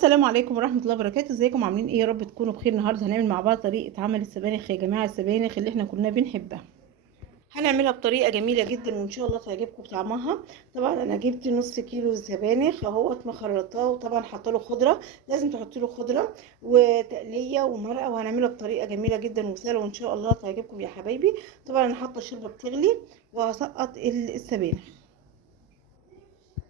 السلام عليكم ورحمة الله وبركاته. ازيكم عاملين ايه؟ يا رب تكونوا بخير. النهارده هنعمل مع بعض طريقة عمل السبانخ يا جماعة، السبانخ اللي احنا كلنا بنحبها. هنعملها بطريقة جميلة جدا وان شاء الله تعجبكم بطعمها. طبعا انا جبت نص كيلو سبانخ اهوت مخرطاه، وطبعا حاطه له خضرة، لازم تحط له خضرة وتقلية ومرقة، وهنعملها بطريقة جميلة جدا وسهلة وان شاء الله تعجبكم يا حبايبي. طبعا انا حاطه شوربة بتغلي وهسقط السبانخ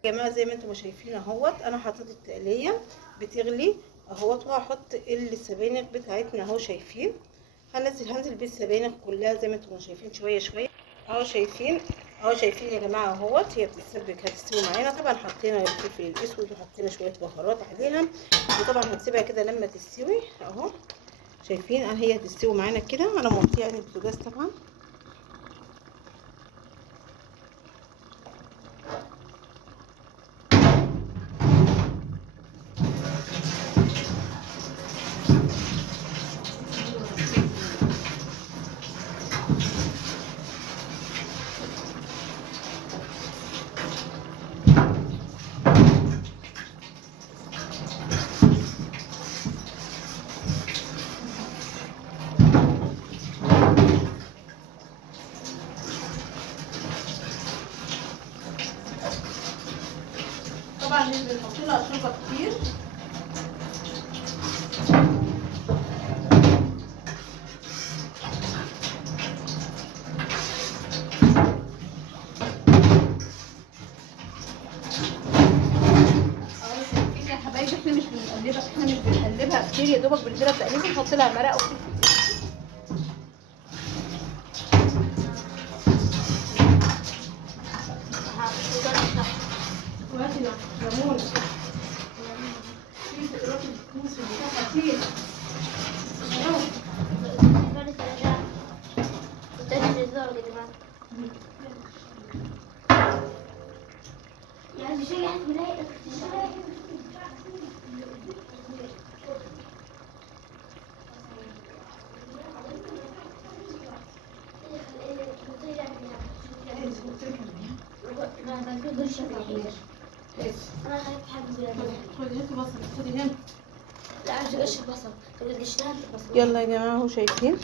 يا جماعه. زي ما انتم شايفين اهوت انا حطيت التقليه بتغلي اهوت، وهحط السبانخ بتاعتنا اهو. شايفين هنزل بالسبانخ كلها زي ما انتم شايفين شويه شويه اهو. شايفين يا جماعه اهوت هي بتتسبك هتستوي معانا. طبعا حطينا الفلفل الاسود وحطينا شويه بهارات عليها، وطبعا هنسيبها كده لما تستوي اهو. شايفين هي هتستوي معانا كده. انا موطيه يعني البوتاجاز طبعا. طبعا مش بنحط لها شوربه كتير. حبايبي احنا مش بنقلبها كتير، يا دوبك بنديلها تقليبه ونحط لها مرقه وفلفل. وهاتي ليمون في تقراص الفلوس بتاعها كتير. انا بحب خدي بصل، خدي هنا. لا عايزه قش البصل، قشرها البصل. يلا يا جماعه اهو شايفين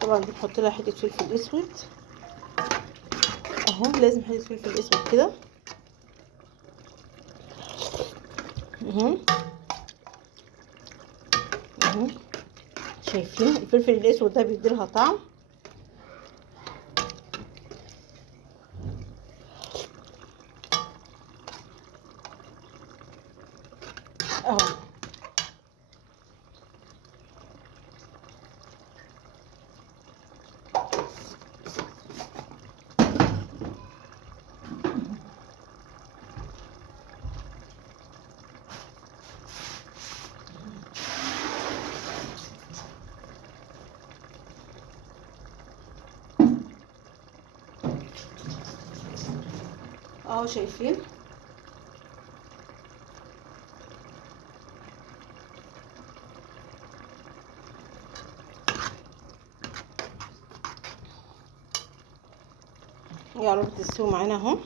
طبعا بنحط لها حته فلفل اسود اهو، لازم حته فلفل اسود كده اهو اهو. شايفين الفلفل الاسود ده بيديلها طعم اهو. اهو شايفين يا رب تستوي معانا اهو.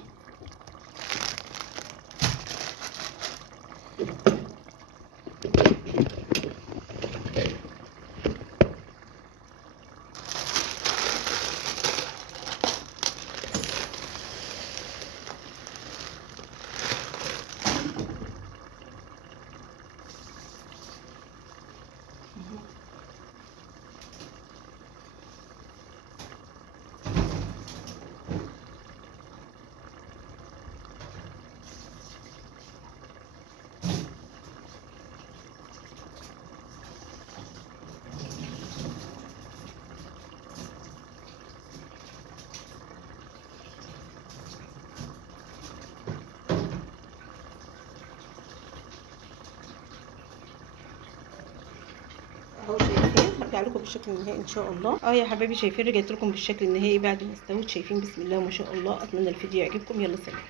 وارجع لكم بالشكل النهائي ان شاء الله. يا حبايبي شايفين رجعت لكم بالشكل النهائي بعد ما استوت. شايفين بسم الله ما شاء الله. اتمنى الفيديو يعجبكم. يلا سلام.